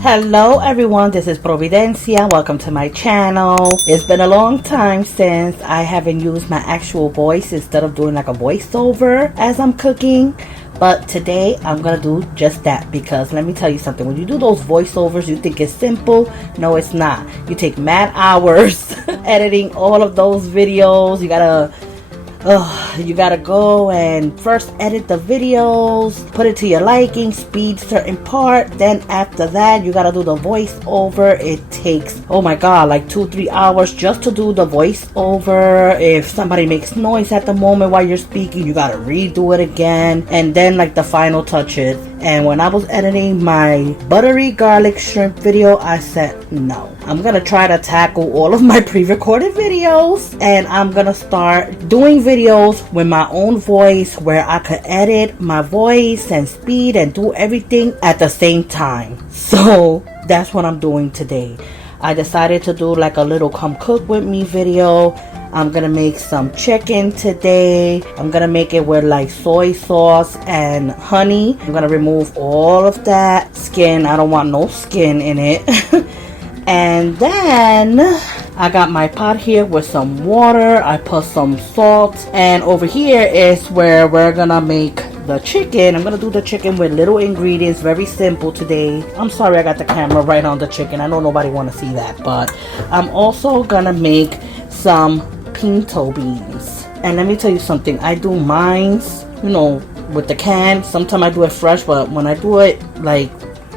Hello everyone, this is Providencia. Welcome to my channel. It's been a long time since I haven't used my actual voice instead of doing like a voiceover as I'm cooking. But today I'm gonna do just that, because let me tell you something. When you do those voiceovers, you think it's simple. No, it's not. You take mad hours editing all of those videos. You gotta go and first edit the videos, put it to your liking, speed certain part. Then after that, you gotta do the voiceover. It takes, oh my god, like 2-3 hours just to do the voiceover. If somebody makes noise at the moment while you're speaking, you gotta redo it again. And then like the final touches. And when I was editing my buttery garlic shrimp video, I said no. I'm gonna try to tackle all of my pre-recorded videos, and I'm gonna start doing videos with my own voice where I could edit my voice and speed and do everything at the same time. So that's what I'm doing today. I decided to do like a little come cook with me video. I'm gonna make some chicken today. I'm gonna make it with like soy sauce and honey. I'm gonna remove all of that skin. I don't want no skin in it. And then I got my pot here with some water. I put some salt, and over here is where we're gonna make the chicken. I'm gonna do the chicken with little ingredients, very simple today. I'm sorry I got the camera right on the chicken. I know nobody want to see that, but I'm also gonna make some pinto beans. And let me tell you something, I do mines, with the can. Sometimes I do it fresh, but when I do it like,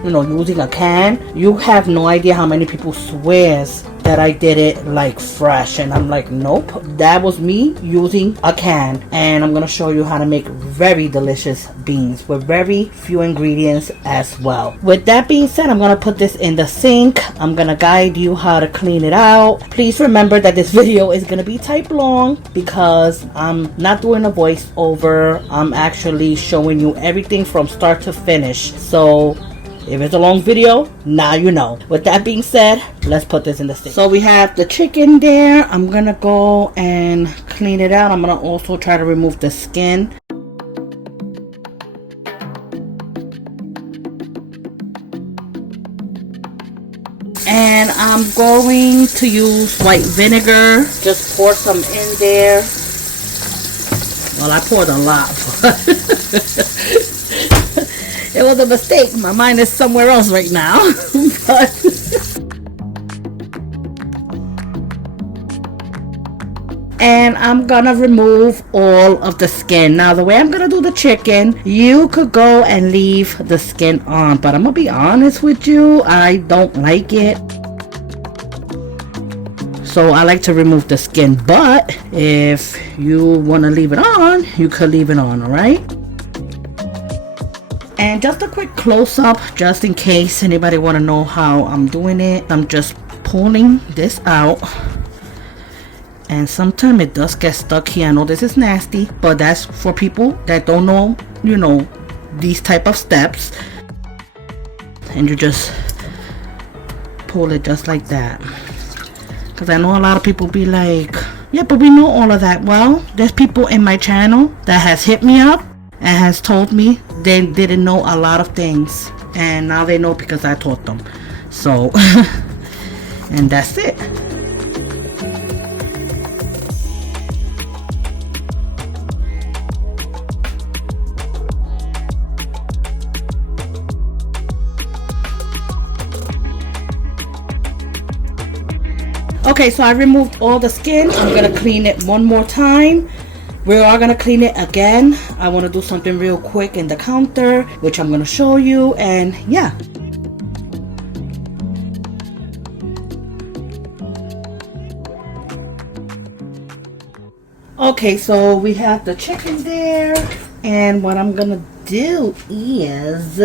using a can, you have no idea how many people swears that I did it like fresh, and I'm like, nope, that was me using a can. And I'm gonna show you how to make very delicious beans with very few ingredients as well. With that being said, I'm gonna put this in the sink. I'm gonna guide you how to clean it out. Please remember that this video is gonna be type long because I'm not doing a voiceover. I'm actually showing you everything from start to finish. So if it's a long video, now you know. With that being said, let's put this in the sink. So we have the chicken there. I'm gonna go and clean it out. I'm gonna also try to remove the skin. And I'm going to use white vinegar. Just pour some in there. Well, I poured a lot, but it was a mistake. My mind is somewhere else right now. And I'm gonna remove all of the skin. Now, the way I'm gonna do the chicken, you could go and leave the skin on, but I'm gonna be honest with you, I don't like it. So I like to remove the skin, but if you want to leave it on, you could leave it on, alright? And just a quick close-up, just in case anybody want to know how I'm doing it. I'm just pulling this out. And sometimes it does get stuck here. I know this is nasty, but that's for people that don't know, these type of steps. And you just pull it just like that. Because I know a lot of people be like, yeah, but we know all of that. Well, there's people in my channel that has hit me up and has told me they didn't know a lot of things, and now they know because I taught them. So and that's it. Okay, so I removed all the skin. I'm gonna clean it one more time. We are gonna clean it again. I want to do something real quick in the counter, which I'm gonna show you, and yeah. Okay, so we have the chicken there, and what I'm gonna do is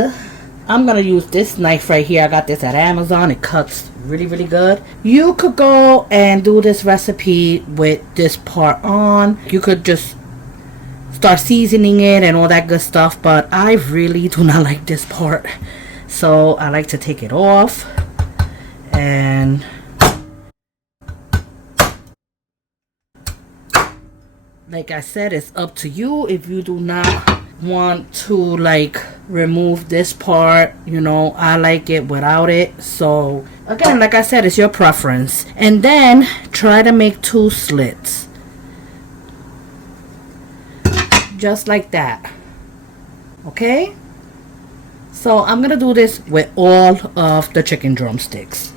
I'm gonna use this knife right here. I got this at Amazon. It cuts really good. You could go and do this recipe with this part on. You could just start seasoning it and all that good stuff, but I really do not like this part, so I like to take it off. And like I said, it's up to you. If you do not want to like remove this part. You know, I like it without it. So again, like I said, it's your preference. And then try to make 2 slits, just like that. Okay, so I'm gonna do this with all of the chicken drumsticks.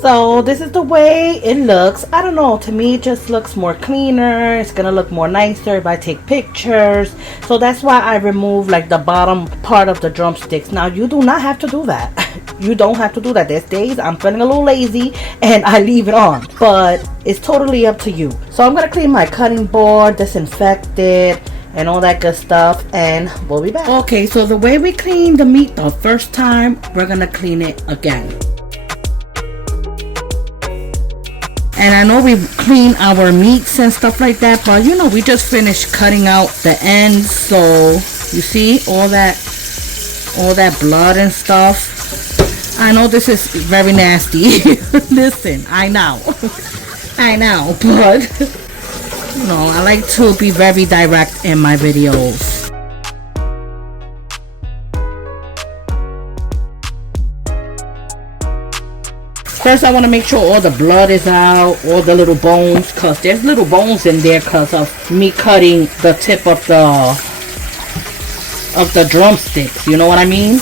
So this is the way it looks. I don't know, to me it just looks more cleaner. It's gonna look more nicer if I take pictures. So that's why I remove like the bottom part of the drumsticks. Now you do not have to do that. You don't have to do that. There's days I'm feeling a little lazy and I leave it on, but it's totally up to you. So I'm gonna clean my cutting board, disinfect it, and all that good stuff, and we'll be back. Okay, so the way we clean the meat the first time, we're gonna clean it again. And I know we clean our meats and stuff like that, but you know, we just finished cutting out the ends. So you see all that blood and stuff. I know this is very nasty. Listen, I know, but you know, I like to be very direct in my videos. First, I want to make sure all the blood is out, all the little bones, because there's little bones in there because of me cutting the tip of the drumsticks. You know what I mean?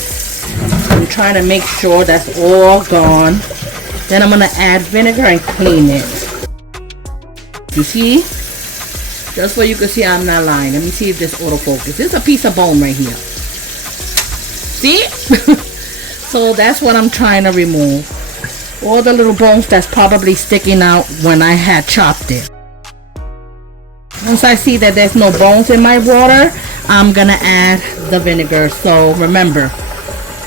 I'm trying to make sure that's all gone. Then I'm going to add vinegar and clean it. You see? Just so you can see I'm not lying. Let me see if this autofocus. This is a piece of bone right here. See? So that's what I'm trying to remove. All the little bones that's probably sticking out when I had chopped it. Once I see that there's no bones in my water, I'm gonna add the vinegar. So remember,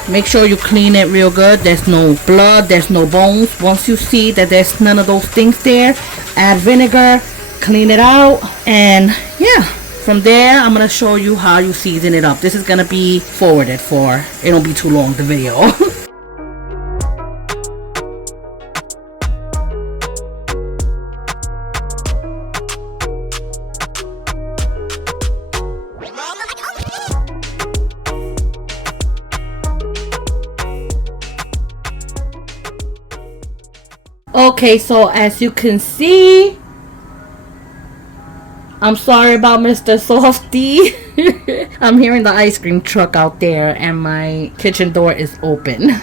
make sure you clean it real good. There's no blood, there's no bones. Once you see that there's none of those things there, add vinegar, clean it out, and yeah, from there I'm gonna show you how you season it up. This is gonna be forwarded for, it won't be too long, the video. Okay, so as you can see, I'm sorry about Mr. Softy. I'm hearing the ice cream truck out there and my kitchen door is open.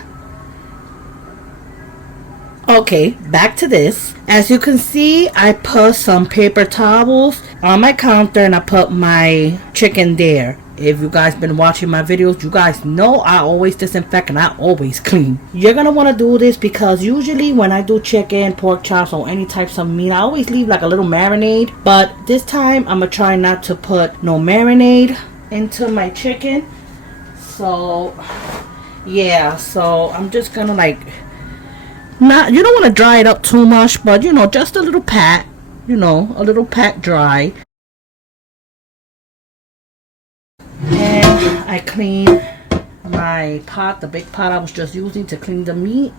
Okay, back to this. As you can see, I put some paper towels on my counter and I put my chicken there. If you guys been watching my videos, you guys know I always disinfect and I always clean. You're gonna want to do this because usually when I do chicken, pork chops, or any types of meat, I always leave like a little marinade. But this time I'm gonna try not to put no marinade into my chicken. So yeah, so I'm just gonna like, not, you don't want to dry it up too much, but you know, just a little pat, you know, a little pat dry. And I clean my pot, the big pot I was just using to clean the meat.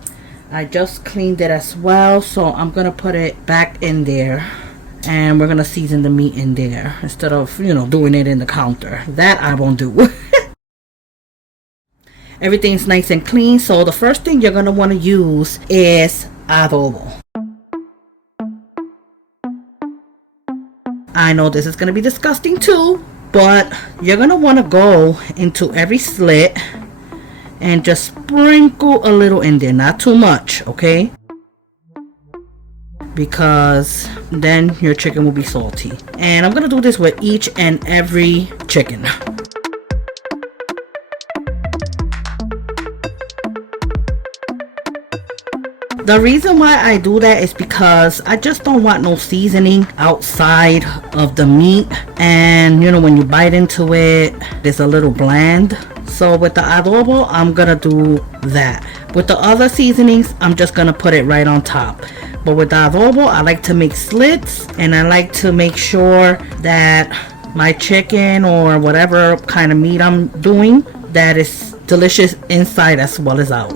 I just cleaned it as well, so I'm gonna put it back in there and we're gonna season the meat in there instead of, you know, doing it in the counter. That I won't do. Everything's nice and clean, so the first thing you're gonna want to use is adobo. I know this is gonna be disgusting too, but you're gonna want to go into every slit and just sprinkle a little in there, not too much, okay? Because then your chicken will be salty. And I'm gonna do this with each and every chicken. The reason why I do that is because I just don't want no seasoning outside of the meat, and you know, when you bite into it, it's a little bland. So with the adobo, I'm gonna do that. With the other seasonings, I'm just gonna put it right on top. But with the adobo, I like to make slits, and I like to make sure that my chicken or whatever kind of meat I'm doing, that is delicious inside as well as out.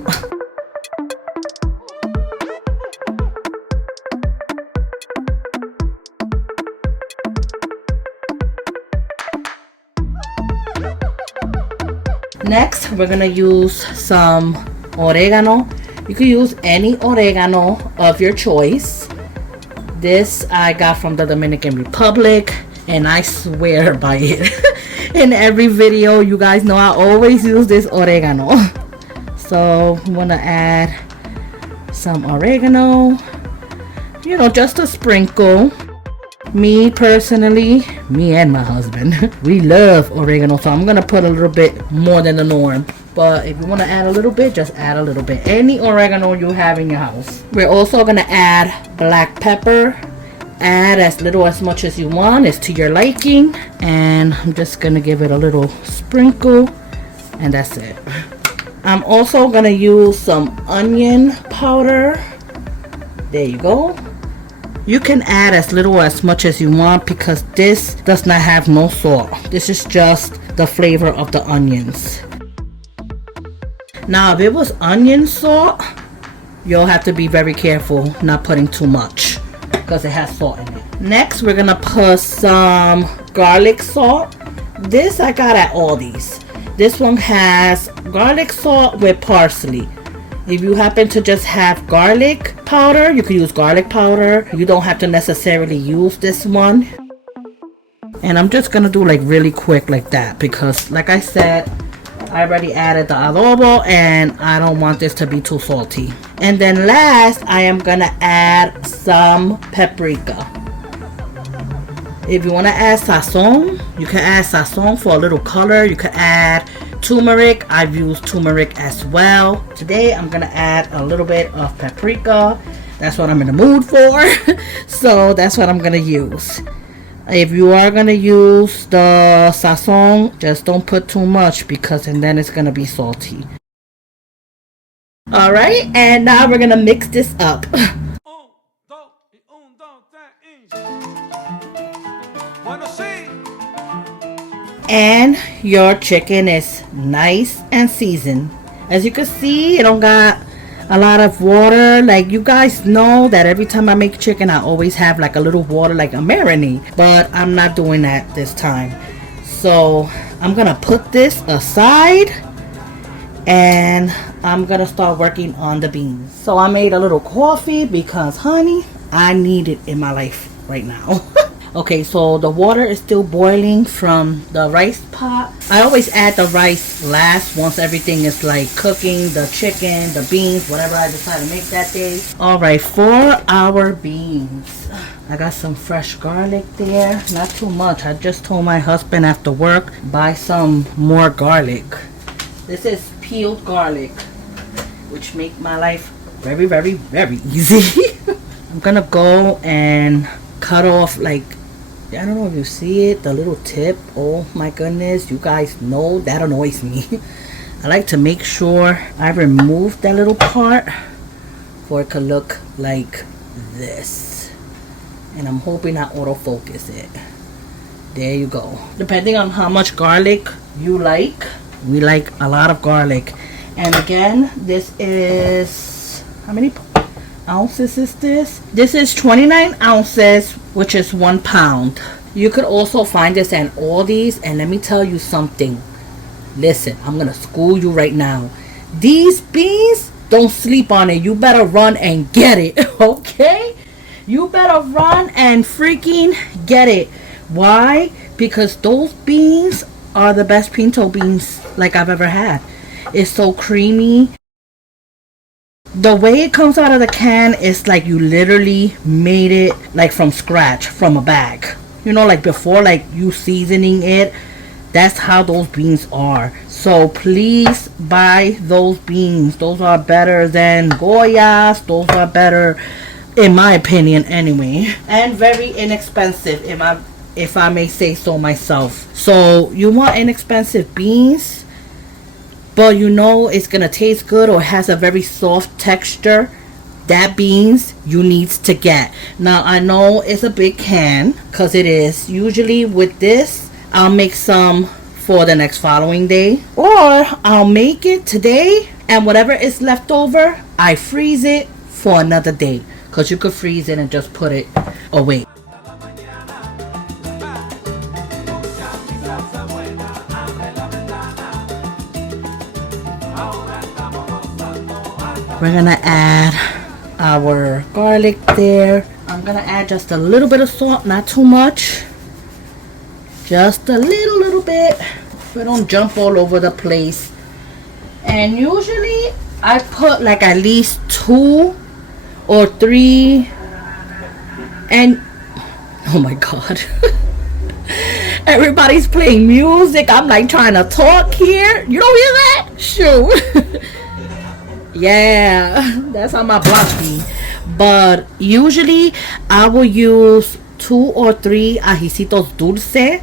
Next, we're gonna use some oregano. You can use any oregano of your choice. This I got from the Dominican Republic, and I swear by it. In every video, you guys know I always use this oregano. So I'm gonna add some oregano, you know, just a sprinkle. Me personally, me and my husband, we love oregano, so I'm gonna put a little bit more than the norm. But if you want to add a little bit, just add a little bit. Any oregano you have in your house. We're also gonna add black pepper. Add as little as much as you want. It's to your liking. And I'm just gonna give it a little sprinkle, and that's it. I'm also gonna use some onion powder. There you go. You can add as little as much as you want because this does not have no salt. This is just the flavor of the onions. Now, if it was onion salt, you'll have to be very careful not putting too much because it has salt in it. Next, we're gonna put some garlic salt. This I got at Aldi's. This one has garlic salt with parsley. If you happen to just have garlic powder, you can use garlic powder. You don't have to necessarily use this one. And I'm just gonna do like really quick like that because like I said, I already added the adobo and I don't want this to be too salty. And then last, I am gonna add some paprika. If you wanna add sazon, you can add sazon for a little color. You can add turmeric. I've used turmeric as well. Today I'm gonna add a little bit of paprika. That's what I'm in the mood for. So that's what I'm gonna use. If you are gonna use the sazon, just don't put too much because and then it's gonna be salty. Alright, and now we're gonna mix this up. And your chicken is nice and seasoned. As you can see, it don't got a lot of water. Like you guys know that every time I make chicken, I always have like a little water, like a marinade. But I'm not doing that this time. So I'm gonna put this aside and I'm gonna start working on the beans. So I made a little coffee because honey, I need it in my life right now. Okay, so the water is still boiling from the rice pot. I always add the rice last once everything is like cooking, the chicken, the beans, whatever I decide to make that day. Alright, for our beans, I got some fresh garlic there. Not too much. I just told my husband after work, buy some more garlic. This is peeled garlic, which make my life very, very, very easy. I'm gonna go and cut off like, I don't know if you see it, the little tip. Oh my goodness, you guys know that annoys me. I like to make sure I remove that little part for it could look like this. And I'm hoping I autofocus it. There you go. Depending on how much garlic you like, we like a lot of garlic. And again, this is, how many ounces is this? This is 29 ounces, which is 1 pound. You could also find this at Aldi's, and let me tell you something. Listen, I'm gonna school you right now. These beans, don't sleep on it. You better run and get it, okay? You better run and freaking get it. Why? Because those beans are the best pinto beans like I've ever had. It's so creamy. The way it comes out of the can is like you literally made it like from scratch, from a bag. You know, like before, like you seasoning it. That's how those beans are. So please buy those beans. Those are better than Goyas. Those are better, in my opinion anyway. And very inexpensive, if I may say so myself. So you want inexpensive beans, but you know it's gonna taste good or has a very soft texture. That beans you need to get. Now I know it's a big can, because it is. Usually with this I'll make some for the next following day, or I'll make it today and whatever is left over, I freeze it for another day, because you could freeze it and just put it away. We're gonna add our garlic there. I'm gonna add just a little bit of salt, not too much, just a little bit. We don't jump all over the place. And usually I put like at least 2 or 3. And oh my god, everybody's playing music. I'm like trying to talk here. You don't hear that? Shoot. Yeah, that's how my block be. But usually I will use 2 or 3 ajicitos dulce.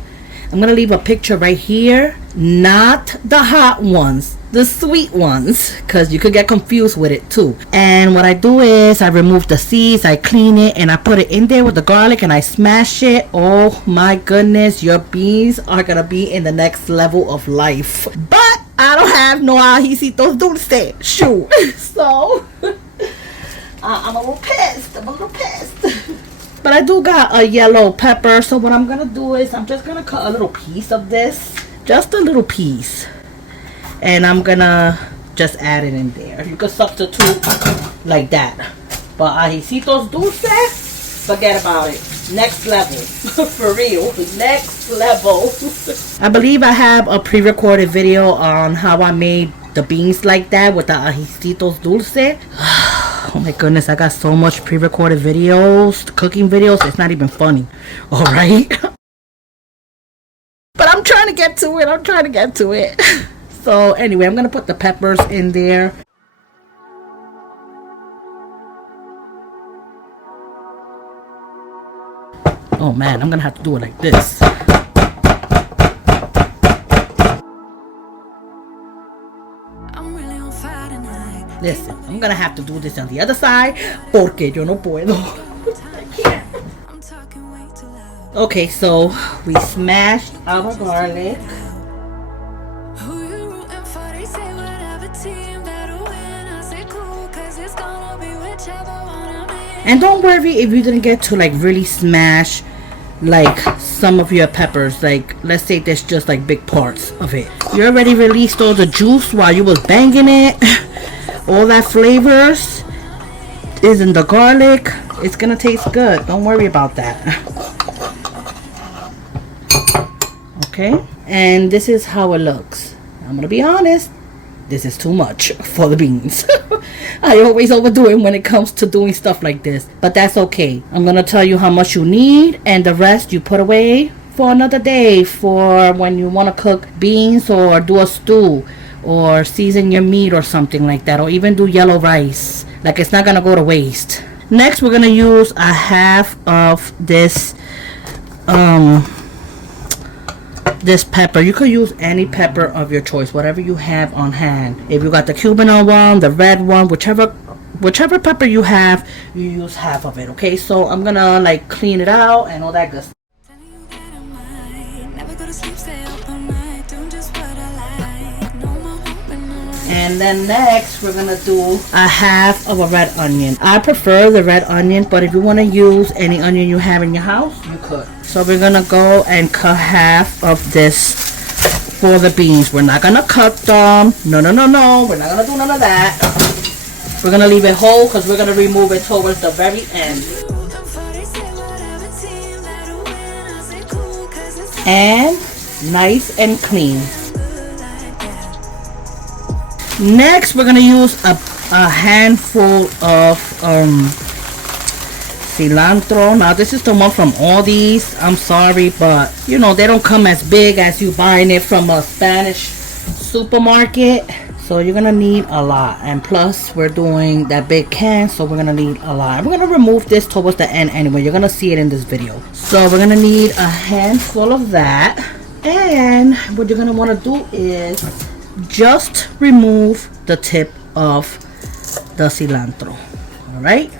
I'm gonna leave a picture right here. Not the hot ones, the sweet ones, because you could get confused with it too. And what I do is I remove the seeds, I clean it, and I put it in there with the garlic and I smash it. Oh my goodness, your beans are gonna be in the next level of life. But I don't have no ajicitos dulce. Shoot. So I'm a little pissed. But I do got a yellow pepper. So what I'm gonna do is I'm just gonna cut a little piece of this. Just a little piece. And I'm gonna just add it in there. You can substitute like that. But ajicitos dulce, forget about it. Next level. For real. Next level. I believe I have a pre-recorded video on how I made the beans like that with the ajicitos dulce. Oh my goodness, I got so much pre-recorded videos, cooking videos, it's not even funny. Alright. But I'm trying to get to it. So anyway, I'm gonna put the peppers in there. Oh man, I'm gonna have to do it like this. Listen, I'm gonna have to do this on the other side porque yo no puedo. I can't. Okay, so we smashed our garlic. And don't worry if you didn't get to like really smash like some of your peppers. Like let's say there's just like big parts of it. You already released all the juice while you was banging it. All that flavors is in the garlic. It's gonna taste good. Don't worry about that. Okay, and this is how it looks. I'm gonna be honest, this is too much for the beans. I always overdo it when it comes to doing stuff like this, but that's okay. I'm gonna tell you how much you need, and the rest you put away for another day, for when you want to cook beans or do a stew or season your meat or something like that, or even do yellow rice. Like, it's not gonna go to waste. Next, we're gonna use a half of this this pepper. You could use any pepper of your choice, whatever you have on hand. If you got the Cuban one, the red one, whichever pepper you have, you use half of it. Okay, so I'm gonna like clean it out and all that good stuff. And then next we're gonna do a half of a red onion. I prefer the red onion, but if you want to use any onion you have in your house, you could. So we're gonna go and cut half of this for the beans. We're not gonna cut them. No. We're not gonna do none of that. We're gonna leave it whole because we're gonna remove it towards the very end. And nice and clean. Next, we're gonna use a handful of cilantro. Now, this is the one from Aldi's. I'm sorry, but you know they don't come as big as you buying it from a Spanish supermarket. So you're gonna need a lot, and plus we're doing that big can, so we're gonna need a lot. We're gonna remove this towards the end anyway. You're gonna see it in this video. So we're gonna need a handful of that, and what you're gonna want to do is just remove the tip of the cilantro. All right,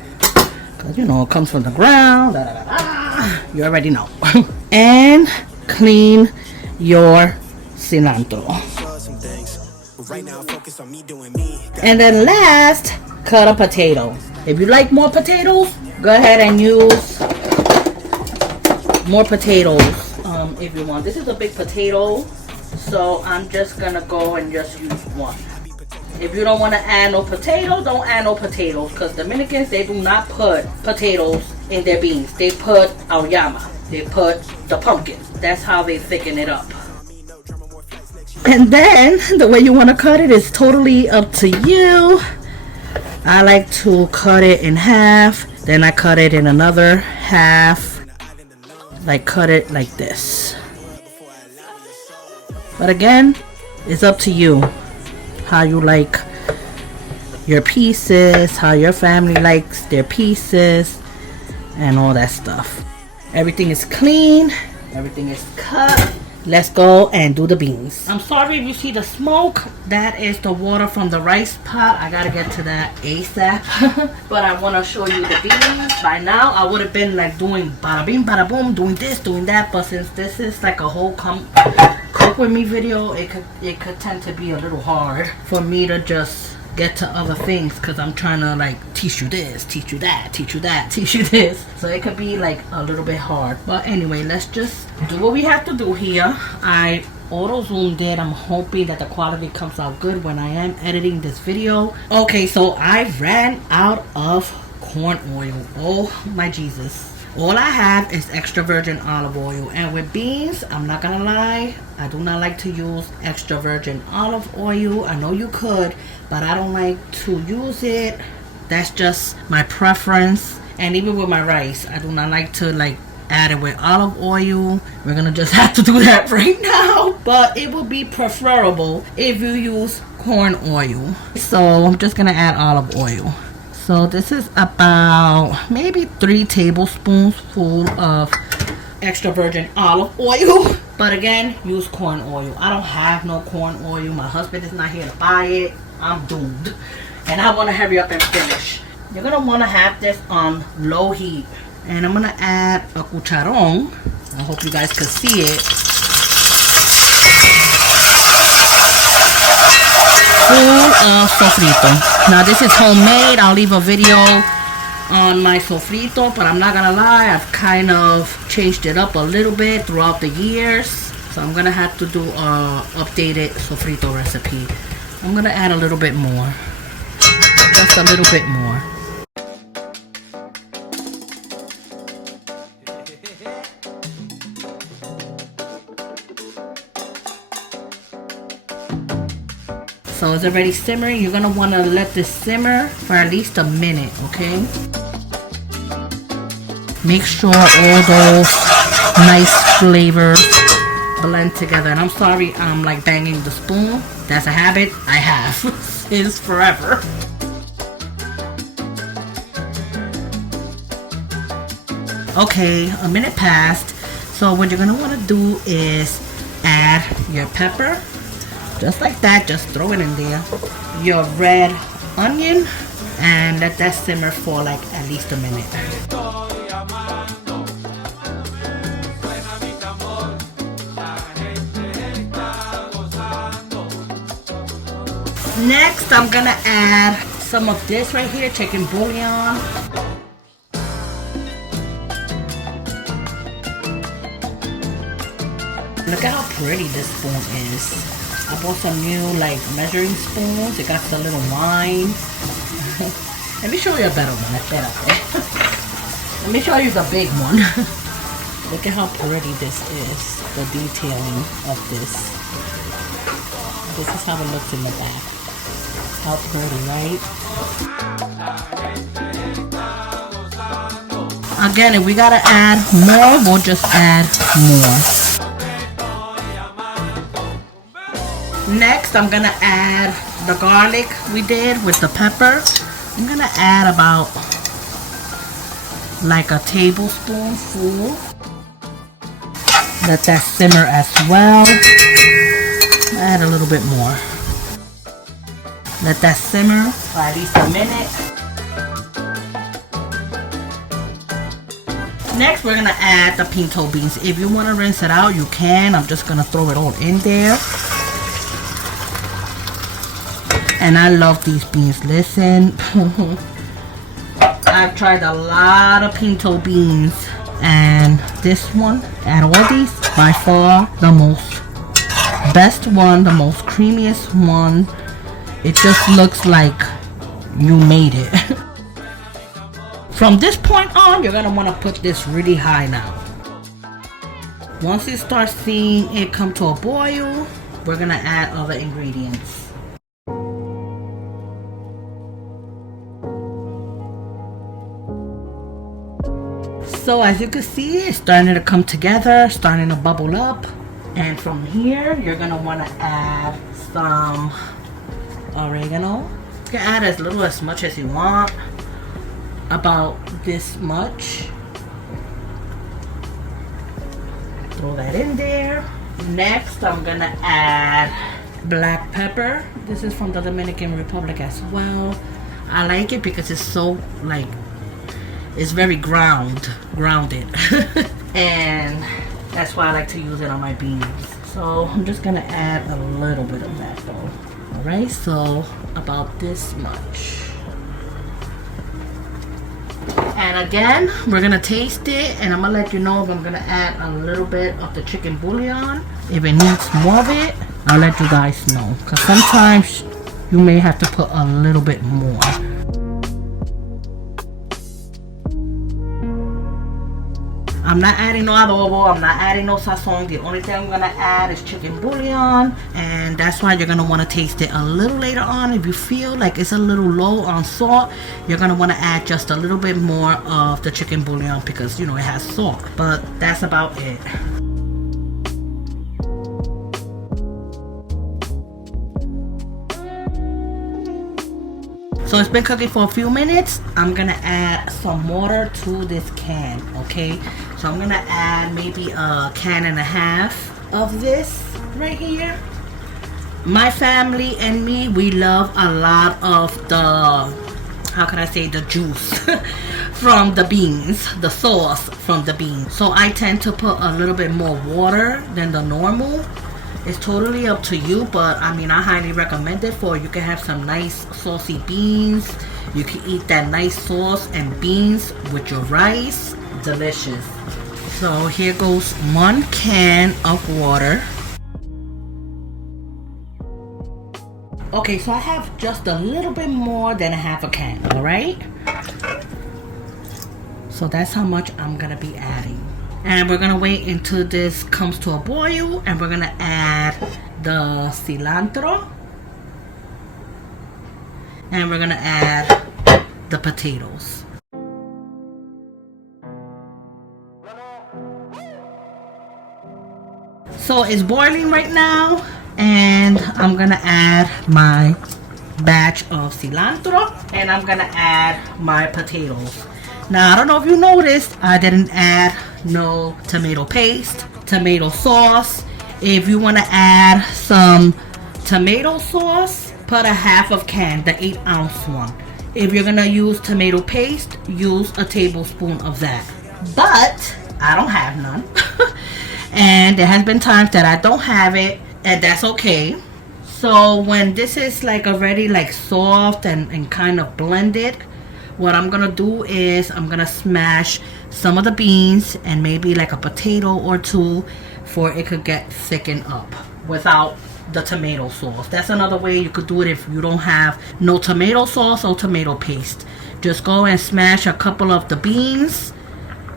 because you know it comes from the ground. You already know. And clean your cilantro. And then last, cut a potato. If you like more potatoes, go ahead and use more potatoes if you want. This is a big potato, so I'm just gonna go and just use one. If you don't want to add no potatoes, don't add no potatoes, because Dominicans, they do not put potatoes in their beans. They put auyama. They put the pumpkin. That's how they thicken it up. And then the way you want to cut it is totally up to you. I like to cut it in half, then I cut it in another half, like cut it like this. But again, it's up to you how you like your pieces, how your family likes their pieces, and all that stuff. Everything is clean, everything is cut. Let's go and do the beans. I'm sorry if you see the smoke. That is the water from the rice pot. I gotta get to that ASAP. But I want to show you the beans. By now, I would have been like doing bada bing, bada boom, doing this, doing that. But since this is like a whole cook with me video, it could tend to be a little hard for me to just get to other things, because I'm trying to like teach you this, teach you that, teach you that, teach you this. So it could be like a little bit hard. But anyway, let's just do what we have to do here. I auto zoomed it. I'm hoping that the quality comes out good when I am editing this video. Okay, so I ran out of corn oil. Oh my Jesus. All I have is extra virgin olive oil, and with beans, I'm not gonna lie, I do not like to use extra virgin olive oil. I know you could, but I don't like to use it. That's just my preference. And even with my rice, I do not like to like add it with olive oil. We're gonna just have to do that right now, but it would be preferable if you use corn oil. So I'm just gonna add olive oil. So this is about maybe 3 tablespoons full of extra virgin olive oil. But again, use corn oil. I don't have no corn oil. My husband is not here to buy it. I'm doomed. And I want to hurry up and finish. You're going to want to have this on low heat. And I'm going to add a cucharon. I hope you guys can see it. Full of sofrito. Now this is homemade. I'll leave a video on my sofrito, but I'm not gonna lie, I've kind of changed it up a little bit throughout the years. So I'm gonna have to do a updated sofrito recipe. I'm gonna add a little bit more. Just a little bit more. So it's already simmering. You're gonna want to let this simmer for at least a minute, okay? Make sure all those nice flavors blend together. And I'm sorry I'm like banging the spoon. That's a habit I have. It's forever. Okay, a minute passed. So what you're gonna want to do is add your pepper. Just like that, just throw it in there. Your red onion, and let that simmer for like at least a minute. Next, I'm gonna add some of this right here, chicken bouillon. Look at how pretty this spoon is. I bought some new like measuring spoons. It got a little wine. Let me show you a better one. Let me show you the big one. Look at how pretty this is. The detailing of this. This is how it looks in the back. How pretty, right? Again, if we gotta add more, we'll just add more. Next, I'm gonna add the garlic we did with the pepper. I'm gonna add about like a tablespoon full. Let that simmer as well. Add a little bit more. Let that simmer for at least a minute. Next, we're gonna add the pinto beans. If you want to rinse it out, you can. I'm just gonna throw it all in there. And I love these beans. Listen, I've tried a lot of pinto beans, and this one, out of all these, by far the most best one, the most creamiest one. It just looks like you made it. From this point on, you're gonna want to put this really high now. Once you start seeing it come to a boil, we're gonna add other ingredients. So as you can see, it's starting to come together, starting to bubble up. And from here, you're gonna want to add some oregano. You can add as little as much as you want. About this much. Throw that in there. Next, I'm gonna add black pepper. This is from the Dominican Republic as well. I like it because it's so like, it's very grounded. And that's why I like to use it on my beans. So I'm just gonna add a little bit of that though. Alright, so about this much. And again, we're gonna taste it, and I'm gonna let you know if I'm gonna add a little bit of the chicken bouillon. If it needs more of it, I'll let you guys know, because sometimes you may have to put a little bit more. I'm not adding no adobo, I'm not adding no sazon. The only thing I'm gonna add is chicken bouillon, and that's why you're gonna wanna taste it a little later on. If you feel like it's a little low on salt, you're gonna wanna add just a little bit more of the chicken bouillon because, you know, it has salt. But that's about it. So it's been cooking for a few minutes. I'm gonna add some water to this can, okay? So I'm gonna add maybe a can and a half of this right here. My family and me, we love a lot of the, how can I say, the juice from the beans, the sauce from the beans. So I tend to put a little bit more water than the normal. It's totally up to you, but I mean, I highly recommend it for you can have some nice saucy beans. You can eat that nice sauce and beans with your rice. Delicious. So here goes 1 can of water. Okay, so I have just a little bit more than a half a can, all right? So that's how much I'm gonna be adding. And we're gonna wait until this comes to a boil, and we're gonna add the cilantro, and we're gonna add the potatoes. So it's boiling right now, and I'm gonna add my batch of cilantro, and I'm gonna add my potatoes. Now, I don't know if you noticed, I didn't add no tomato paste, tomato sauce. If you want to add some tomato sauce, put a half of can, the 8-ounce one. If you're going to use tomato paste, use a tablespoon of that. But I don't have none. And there has been times that I don't have it, and that's okay. So when this is like already like soft and kind of blended, what I'm gonna do is I'm gonna smash some of the beans and maybe like a potato or two for it could get thickened up without the tomato sauce. That's another way you could do it if you don't have no tomato sauce or tomato paste. Just go and smash a couple of the beans.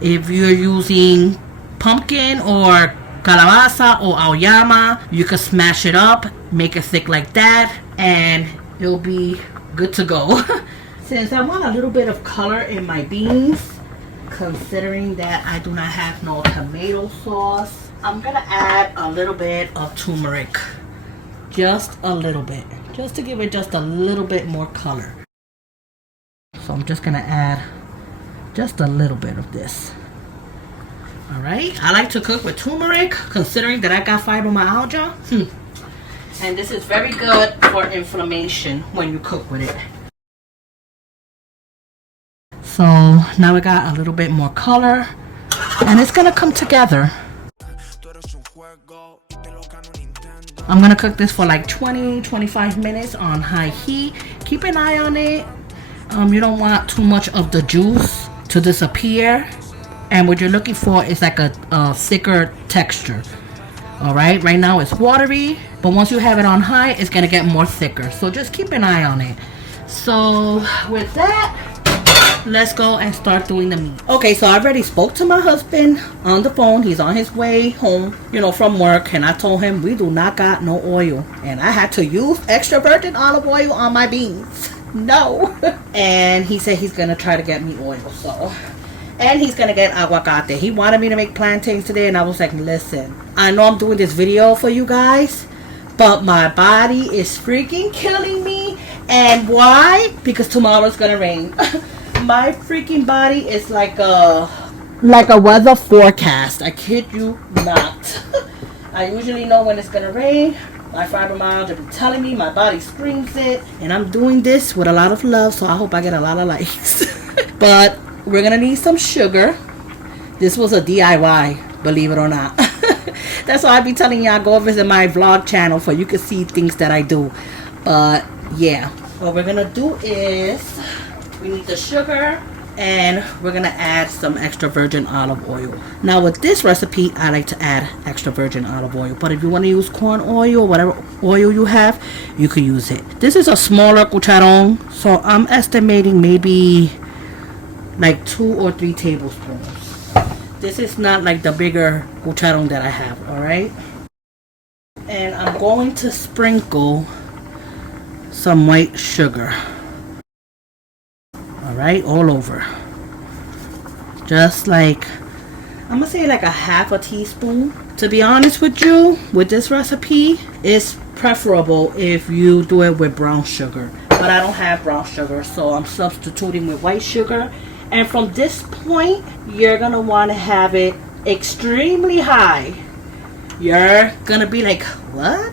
If you're using pumpkin or calabaza or auyama, you can smash it up, make it thick like that, and it'll be good to go. Since I want a little bit of color in my beans, considering that I do not have no tomato sauce, I'm gonna add a little bit of turmeric. Just a little bit. Just to give it just a little bit more color. So I'm just gonna add just a little bit of this. Alright, I like to cook with turmeric, considering that I got fibromyalgia. And this is very good for inflammation when you cook with it. So now we got a little bit more color. And it's gonna come together. I'm gonna cook this for like 20-25 minutes on high heat. Keep an eye on it. You don't want too much of the juice to disappear. And what you're looking for is like a thicker texture. Alright, right now it's watery, but once you have it on high, it's gonna get more thicker. So just keep an eye on it. So with that, let's go and start doing the meat. Okay, so I already spoke to my husband on the phone. He's on his way home, you know, from work, and I told him we do not got no oil, and I had to use extra virgin olive oil on my beans. No. And he said he's gonna try to get me oil. So, and he's gonna get aguacate. He wanted me to make plantains today, and I was like, listen, I know I'm doing this video for you guys, but my body is freaking killing me. And why? Because tomorrow's gonna rain. My freaking body is like a weather forecast. I kid you not. I usually know when it's gonna rain. My fibromyalgia be telling me, my body screams it, and I'm doing this with a lot of love, so I hope I get a lot of likes. But we're gonna need some sugar. This was a DIY, believe it or not. That's why I be telling y'all, go visit my vlog channel for you can see things that I do. But yeah, what we're gonna do is we need the sugar, and we're gonna add some extra virgin olive oil. Now with this recipe, I like to add extra virgin olive oil, but if you want to use corn oil or whatever oil you have, you can use it. This is a smaller cucharon, so I'm estimating maybe like 2 or 3 tablespoons. This is not like the bigger cucharon that I have, alright? And I'm going to sprinkle some white sugar. Alright, all over. Just like, I'm gonna say like a half a teaspoon. To be honest with you, with this recipe, it's preferable if you do it with brown sugar. But I don't have brown sugar, so I'm substituting with white sugar. And from this point, you're gonna want to have it extremely high. You're gonna be like, what?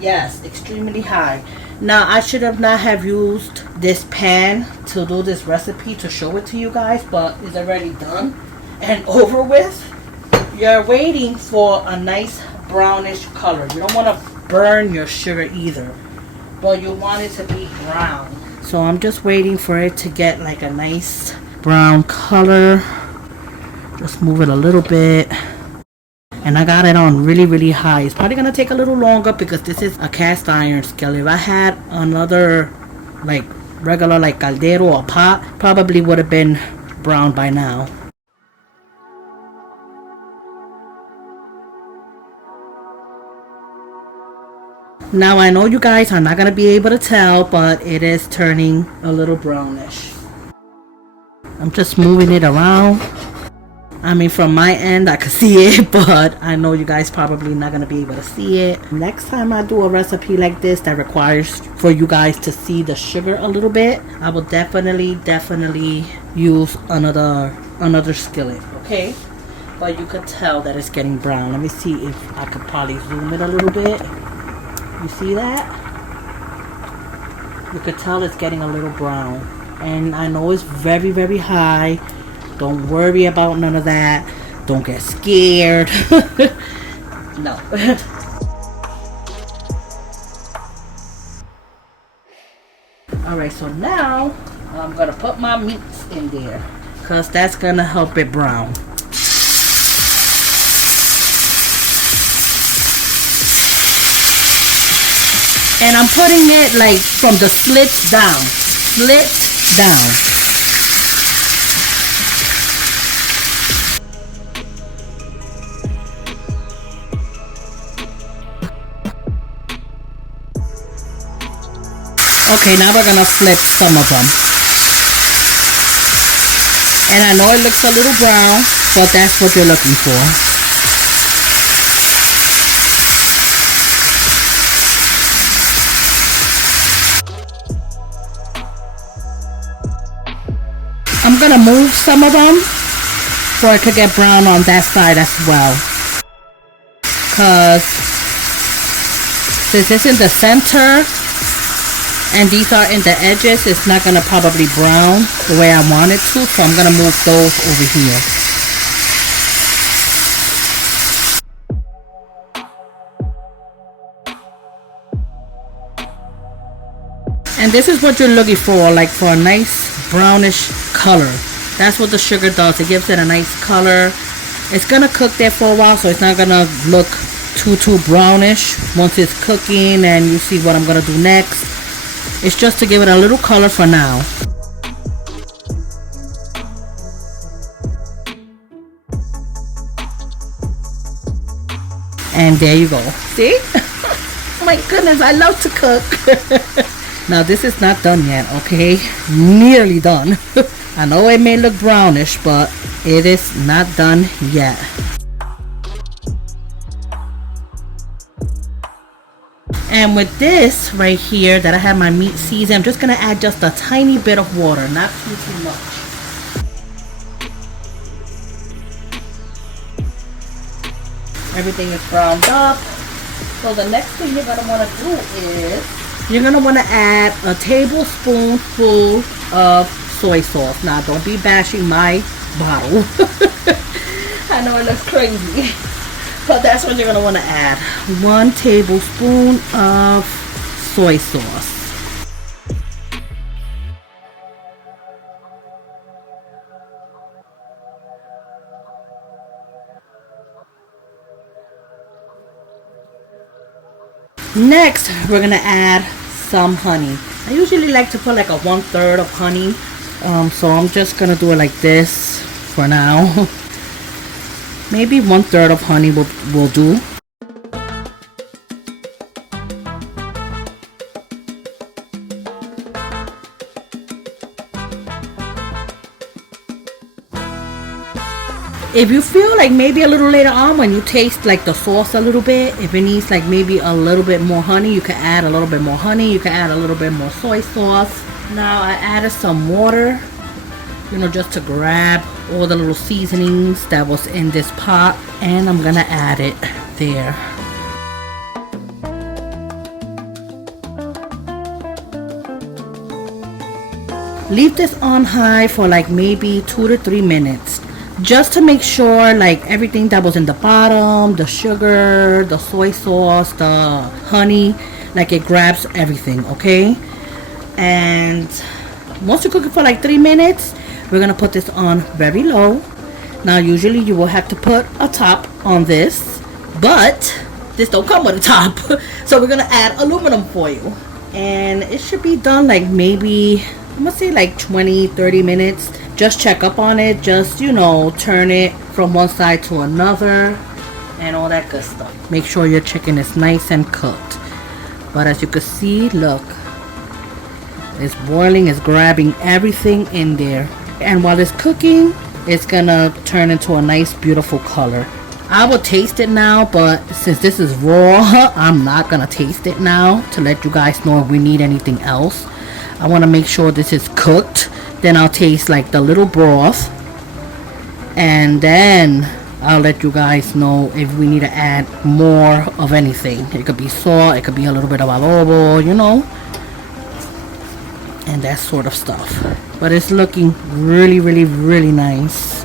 Yes, extremely high. Now, I should have not have used this pan to do this recipe to show it to you guys, but it's already done and over with. You're waiting for a nice brownish color. You don't want to burn your sugar either, but you want it to be brown. So I'm just waiting for it to get like a nice brown color. Just move it a little bit. And I got it on really high. It's probably gonna take a little longer because this is a cast iron skillet. If I had another like regular like caldero or pot, probably would have been brown by now. Now I know you guys are not gonna be able to tell, but it is turning a little brownish. I'm just moving it around. I mean, from my end, I could see it, but I know you guys probably not going to be able to see it. Next time I do a recipe like this that requires for you guys to see the sugar a little bit, I will definitely use another skillet, okay? But you could tell that it's getting brown. Let me see if I could probably zoom it a little bit. You see that? You could tell it's getting a little brown. And I know it's very high. Don't worry about none of that. Don't get scared. No. Alright, so now I'm going to put my meats in there, because that's going to help it brown. And I'm putting it like from the slits down. Slit down. Okay, now we're gonna flip some of them. And I know it looks a little brown, but that's what you're looking for. I'm gonna move some of them so it could get brown on that side as well. Because since it's in the center, and these are in the edges, it's not going to probably brown the way I want it to. So I'm going to move those over here. And this is what you're looking for, like for a nice brownish color. That's what the sugar does. It gives it a nice color. It's gonna cook there for a while, so it's not gonna look too brownish once it's cooking. And you see what I'm gonna do next. It's just to give it a little color for now. And there you go. See? My goodness, I love to cook. Now this is not done yet, okay? Nearly done. I know it may look brownish, but it is not done yet. And with this right here that I have my meat seasoned, I'm just gonna add just a tiny bit of water, not too much. Everything is browned up. So the next thing you're gonna wanna do is you're gonna wanna add a tablespoonful of soy sauce. Now don't be bashing my bottle. I know it looks crazy, but that's what you're gonna wanna add. 1 tablespoon of soy sauce. Next, we're gonna add some honey. I usually like to put like a 1/3 of honey, so I'm just gonna do it like this for now. Maybe 1/3 of honey will do. If you feel like maybe a little later on when you taste like the sauce a little bit, if it needs like maybe a little bit more honey, you can add a little bit more honey. You can add a little bit more soy sauce. Now I added some water, you know, just to grab all the little seasonings that was in this pot, and I'm gonna add it there. Leave this on high for like maybe 2 to 3 minutes. Just to make sure like everything that was in the bottom, the sugar, the soy sauce, the honey, like it grabs everything, okay? And once you cook it for like 3 minutes, we're gonna put this on very low. Now usually you will have to put a top on this, but this don't come with a top. So we're gonna add aluminum foil. And it should be done like maybe, I'm gonna say like 20-30 minutes. Just check up on it, just, you know, turn it from one side to another and all that good stuff. Make sure your chicken is nice and cooked. But as you can see, look, it's boiling, it's grabbing everything in there. And while it's cooking, it's gonna turn into a nice beautiful color. I will taste it now, but since this is raw, I'm not gonna taste it now to let you guys know if we need anything else. I want to make sure this is cooked. Then I'll taste like the little broth, and then I'll let you guys know if we need to add more of anything. It could be salt, it could be a little bit of adobo, you know, and that sort of stuff. But it's looking really, really, really nice.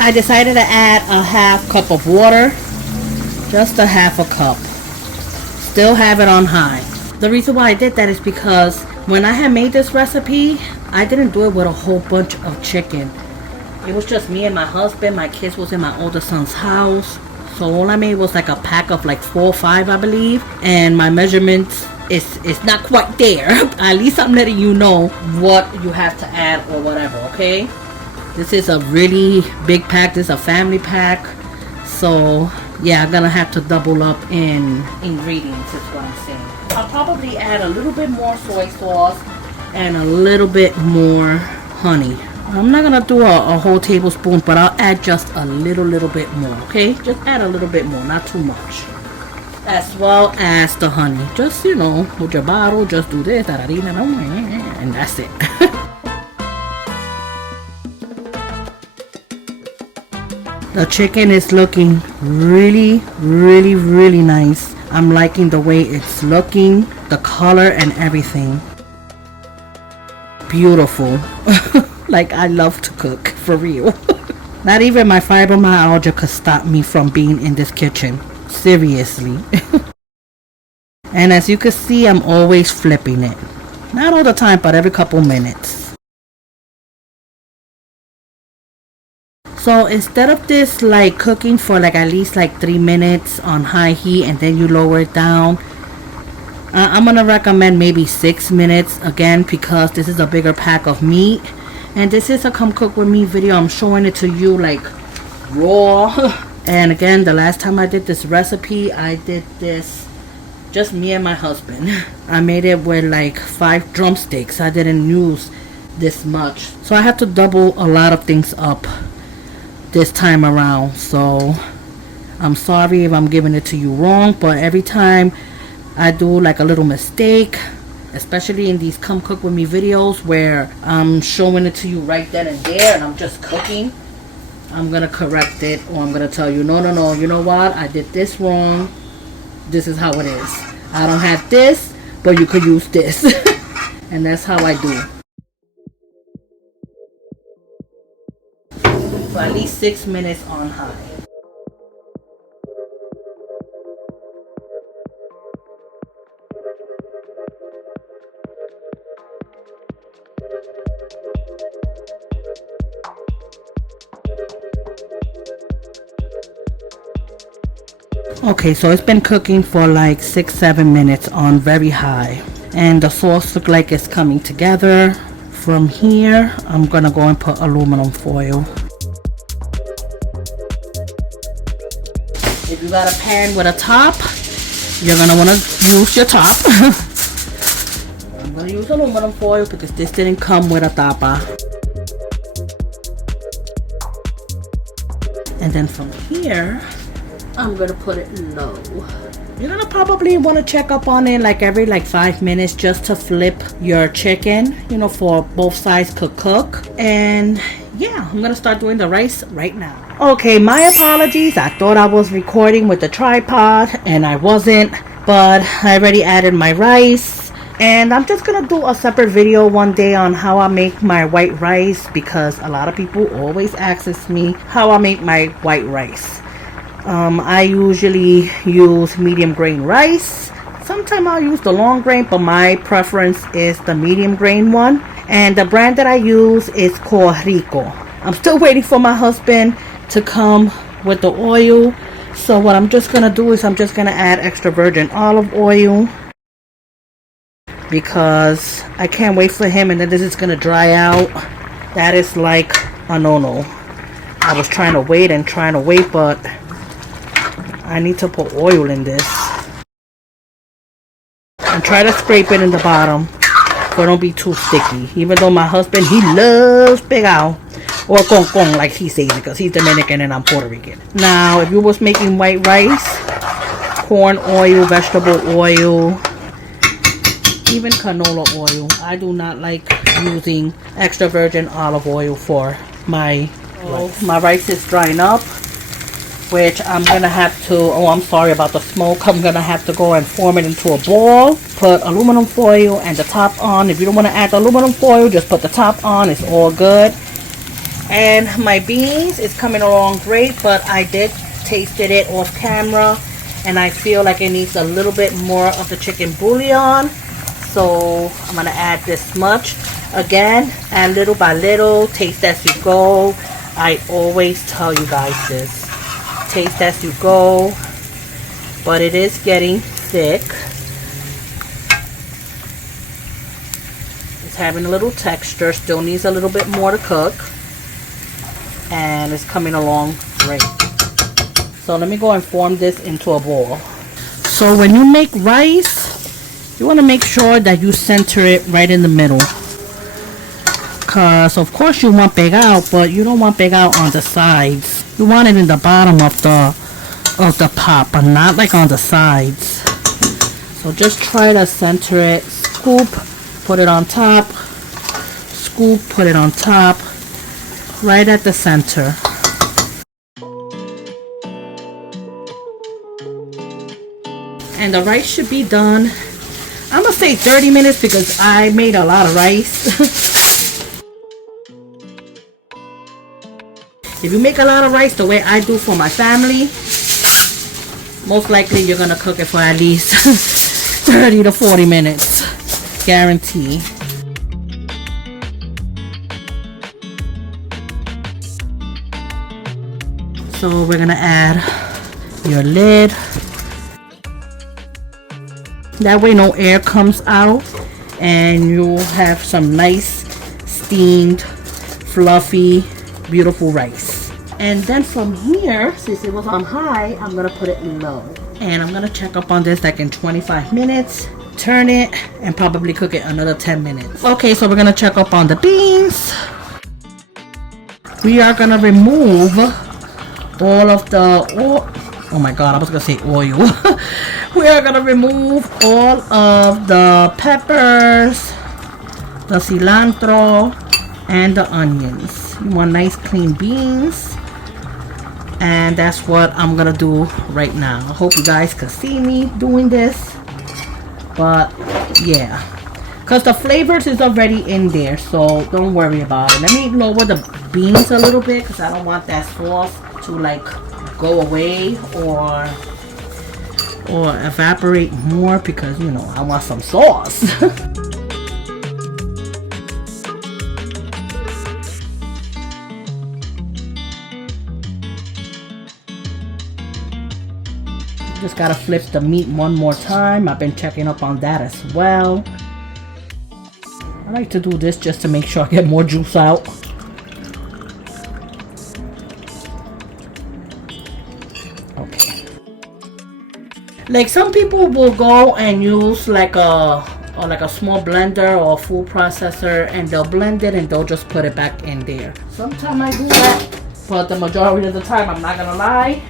I decided to add a 1/2 cup of water, just a 1/2 cup. Still have it on high. The reason why I did that is because when I had made this recipe, I didn't do it with a whole bunch of chicken. It was just me and my husband. My kids was in my older son's house. So all I made was like a pack of like 4 or 5, I believe. And my measurements is not quite there. At least I'm letting you know what you have to add or whatever, okay? This is a really big pack. This is a family pack. So yeah, I'm gonna have to double up in ingredients is what I'm saying. I'll probably add a little bit more soy sauce and a little bit more honey. I'm not gonna do a whole tablespoon, but I'll add just a little bit more, okay? Just add a little bit more, not too much. As well as the honey. Just, you know, with your bottle, just do this, and that's it. The chicken is looking really, really, really nice. I'm liking the way it's looking, the color and everything. Beautiful. Like, I love to cook, for real. Not even my fibromyalgia could stop me from being in this kitchen. Seriously. And as you can see, I'm always flipping it. Not all the time, but every couple minutes. So instead of this like cooking for like at least like 3 minutes on high heat and then you lower it down, I'm gonna recommend maybe 6 minutes, again because this is a bigger pack of meat. And this is a come cook with me video. I'm showing it to you like raw. And again, the last time I did this recipe, I did this just me and my husband. I made it with like 5 drumsticks. I didn't use this much, so I have to double a lot of things up this time around. So I'm sorry if I'm giving it to you wrong, but every time I do like a little mistake, especially in these come cook with me videos where I'm showing it to you right then and there and I'm just cooking, I'm gonna correct it, or I'm gonna tell you, no, you know what, I did this wrong, this is how it is, I don't have this, but you could use this. And that's how I do. For at least 6 minutes on high. Okay, so it's been cooking for like 6-7 minutes on very high, and the sauce looks like it's coming together. From here, I'm gonna go and put aluminum foil. If you got a pan with a top, you're gonna wanna use your top. I'm gonna use aluminum foil because this didn't come with a tapa. And then from here, I'm gonna put it low. You're gonna probably want to check up on it like every 5 minutes just to flip your chicken, you know, for both sides could cook. And yeah, I'm gonna start doing the rice right now. Okay, my apologies. I thought I was recording with the tripod and I wasn't, but I already added my rice. And I'm just gonna do a separate video one day on how I make my white rice, because a lot of people always ask me how I make my white rice. I usually use medium grain rice. Sometimes I'll use the long grain, but my preference is the medium grain one. And the brand that I use is called Rico. I'm still waiting for my husband to come with the oil. So what I'm just gonna do is I'm just gonna add extra virgin olive oil, because I can't wait for him and then this is gonna dry out. That is like a no-no. I was trying to wait, but I need to put oil in this. And try to scrape it in the bottom, but don't be too sticky. Even though my husband, he loves pegao, or con like he says, because he's Dominican and I'm Puerto Rican. Now, if you was making white rice, corn oil, vegetable oil, even canola oil. I do not like using extra virgin olive oil for my rice. My rice is drying up, which I'm gonna have to, oh, I'm sorry about the smoke. I'm gonna have to go and form it into a ball. Put aluminum foil and the top on. If you don't want to add the aluminum foil, just put the top on. It's all good. And my beans is coming along great, but I did tasted it off camera and I feel like it needs a little bit more of the chicken bouillon. So I'm gonna add this much. Again, add little by little, taste as you go. I always tell you guys this. Taste as you go, but it is getting thick. It's having a little texture, still needs a little bit more to cook, and it's coming along great. So let me go and form this into a ball. So when you make rice, you want to make sure that you center it right in the middle, because of course you want pegao, but you don't want pegao on the sides. You want it in the bottom of the pot, but not like on the sides. So just try to center it. Scoop, put it on top. Scoop, put it on top. Right at the center. And the rice should be done, I'm gonna say 30 minutes because I made a lot of rice. If you make a lot of rice the way I do for my family, most likely you're gonna cook it for at least 30 to 40 minutes, guarantee. So we're gonna add your lid. That way no air comes out and you'll have some nice steamed, fluffy, beautiful rice. And then from here, since it was on high, I'm gonna put it low. And I'm gonna check up on this like in 25 minutes. Turn it and probably cook it another 10 minutes. Okay, so we're gonna check up on the beans. We are gonna remove all of the oil. Oh my god, I was gonna say oil. We are gonna remove all of the peppers, the cilantro, and the onions. You want nice clean beans. And that's what I'm gonna do right now. I hope you guys can see me doing this. But yeah, because the flavors is already in there, so don't worry about it. Let me lower the beans a little bit because I don't want that sauce to like go away or evaporate more, because you know I want some sauce. Just gotta flip the meat one more time. I've been checking up on that as well. I like to do this just to make sure I get more juice out. Like some people will go and use like a small blender or a food processor, and they'll blend it and they'll just put it back in there. Sometimes I do that, but the majority of the time, I'm not gonna lie,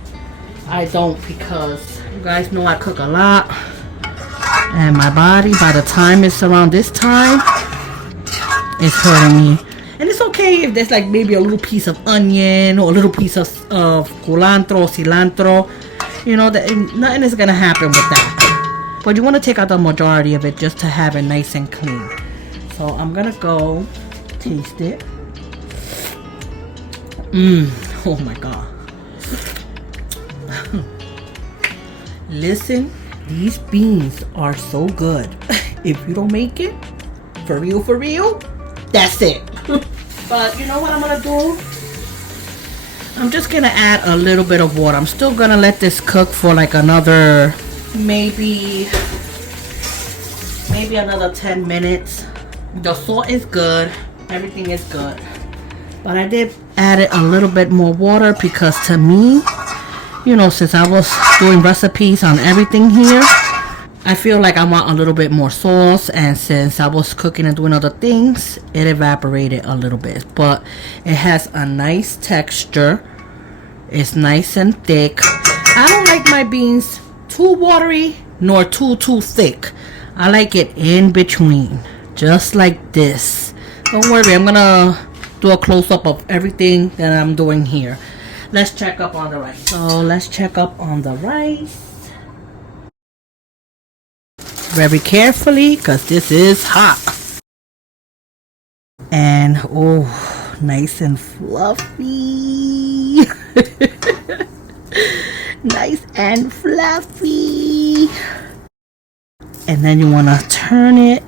I don't, because you guys know I cook a lot, and my body, by the time it's around this time, it's hurting me. And it's okay if there's like maybe a little piece of onion or a little piece of culantro or cilantro. You know, that nothing is gonna happen with that. But you want to take out the majority of it just to have it nice and clean. So I'm gonna go taste it. Oh my god. Listen, these beans are so good. If you don't make it, for real, that's it. But you know what I'm gonna do? I'm just gonna add a little bit of water. I'm still gonna let this cook for like another maybe another 10 minutes. The salt is good, everything is good, but I did add it a little bit more water because to me, you know, since I was doing recipes on everything here, I feel like I want a little bit more sauce, and since I was cooking and doing other things, it evaporated a little bit. But it has a nice texture. It's nice and thick. I don't like my beans too watery nor too thick. I like it in between, just like this. Don't worry, I'm gonna do a close-up of everything that I'm doing here. Let's check up on the rice. So let's check up on the rice. Very carefully, because this is hot. And oh, nice and fluffy. Nice and fluffy. And then you want to turn it.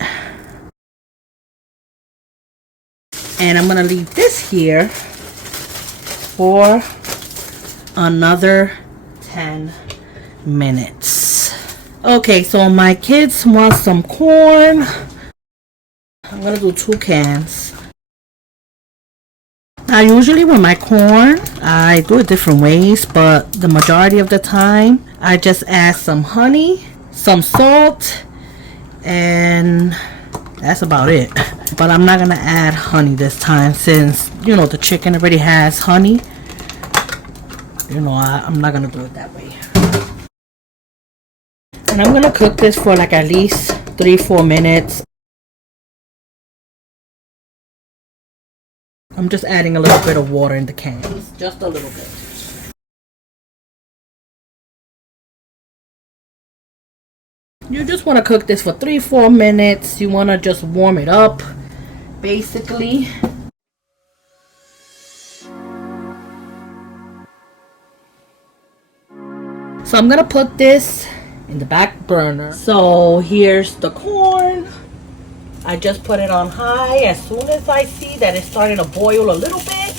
And I'm going to leave this here for another 10 minutes. Okay, so my kids want some corn. I'm gonna do 2 cans. Now usually with my corn, I do it different ways, but the majority of the time, I just add some honey, some salt, and that's about it. But I'm not gonna add honey this time since, you know, the chicken already has honey. You know, I'm not gonna do it that way. And I'm gonna cook this for like at least 3-4 minutes. I'm just adding a little bit of water in the cans, just a little bit. You just want to cook this for 3-4 minutes. You want to just warm it up, basically. So I'm gonna put this in the back burner. So here's the corn. I just put it on high. As soon as I see that it's starting to boil a little bit,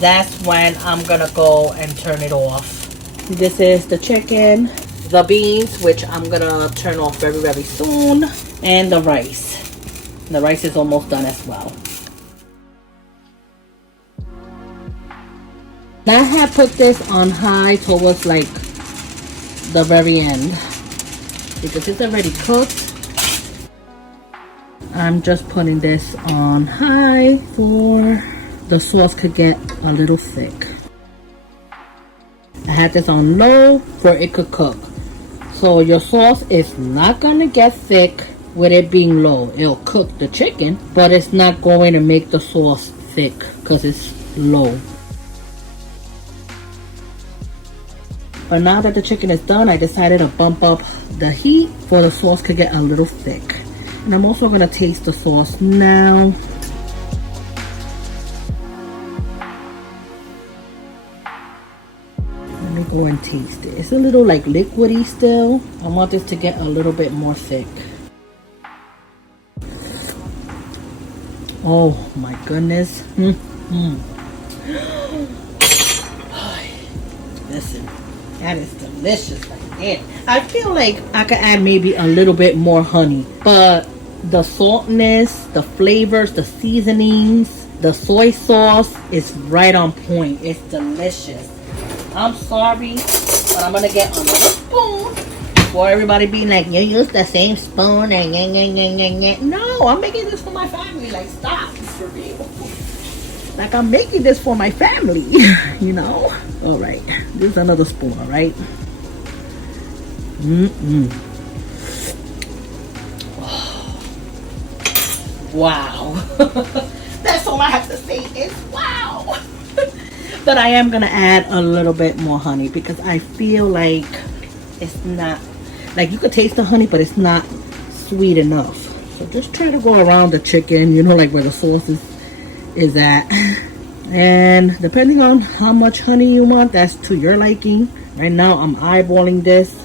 that's when I'm gonna go and turn it off. This is the chicken, the beans, which I'm gonna turn off very, very soon, and the rice. The rice is almost done as well. I have put this on high towards like the very end because it's already cooked. I'm just putting this on high for the sauce could get a little thick. I had this on low for it could cook. So your sauce is not gonna get thick with it being low. It'll cook the chicken, but it's not going to make the sauce thick because it's low. But now that the chicken is done, I decided to bump up the heat for the sauce could get a little thick. And I'm also gonna taste the sauce now. Let me go and taste it. It's a little like liquidy still. I want this to get a little bit more thick. Oh my goodness. Listen, that is delicious right there. I feel like I could add maybe a little bit more honey, but the saltness, the flavors, the seasonings, the soy sauce is right on point. It's delicious. I'm sorry, but I'm gonna get another spoon for everybody being like, you use the same spoon and No, I'm making this for my family. Like, stop, for real. Like, I'm making this for my family, you know? All right, this is another spoon, all right? Wow. That's all I have to say is wow. But I am gonna add a little bit more honey because I feel like it's not, like you could taste the honey, but it's not sweet enough. So just try to go around the chicken, you know, like where the sauce is at. And depending on how much honey you want, that's to your liking. Right now I'm eyeballing this.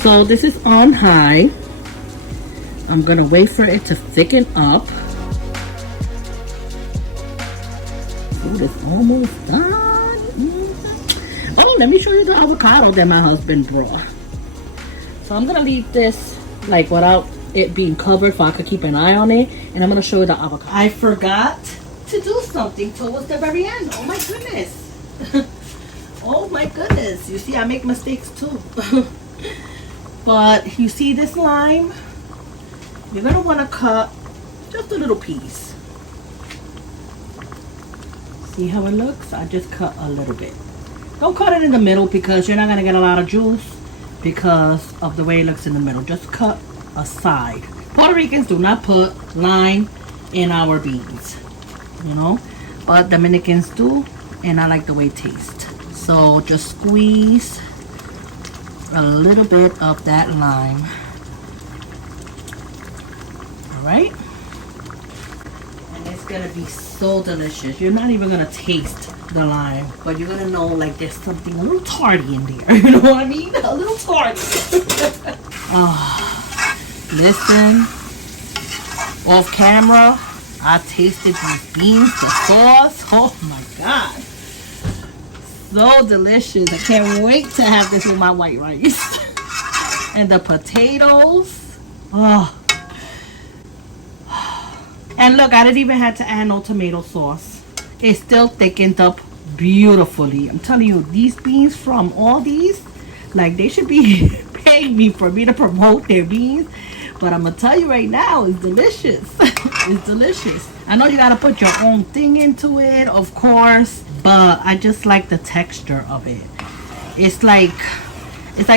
So this is on high. I'm gonna wait for it to thicken up. Food is almost done. Oh, let me show you the avocado that my husband brought. So I'm gonna leave this like without it being covered so I could keep an eye on it. And I'm gonna show you the avocado. I forgot to do something towards the very end. Oh my goodness. Oh my goodness. You see, I make mistakes too. But you see this lime? You're gonna wanna cut just a little piece. See how it looks? I just cut a little bit. Don't cut it in the middle because you're not gonna get a lot of juice because of the way it looks in the middle. Just cut a side. Puerto Ricans do not put lime in our beans, you know, but Dominicans do, and I like the way it tastes. So just squeeze a little bit of that lime. All right, and it's gonna be so delicious. You're not even gonna taste the lime, but you're gonna know like there's something a little tarty in there. You know what I mean? A little tarty. Listen, off camera, I tasted these beans, the sauce. Oh my god, so delicious. I can't wait to have this with my white rice. And the potatoes. Oh. And look, I didn't even have to add no tomato sauce. It still thickened up beautifully. I'm telling you, these beans from all these, like they should be paying me for me to promote their beans. But I'm gonna tell you right now, it's delicious. It's delicious. I know you gotta put your own thing into it, of course, but I just like the texture of it. It's like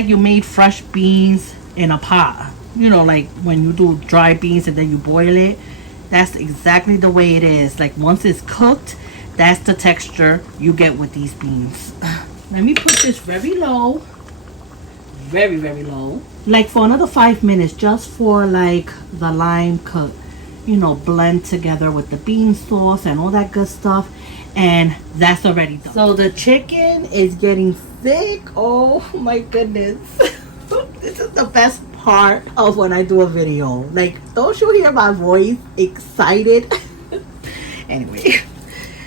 you made fresh beans in a pot. You know, like when you do dry beans and then you boil it. That's exactly the way it is. Like once it's cooked, that's the texture you get with these beans. Let me put this very low. very, very low. Like for another 5 minutes, just for like the lime cook, you know, blend together with the bean sauce and all that good stuff. And that's already done. So the chicken is getting thick. Oh my goodness. This is the best part of when I do a video. Like, don't you hear my voice excited? Anyway,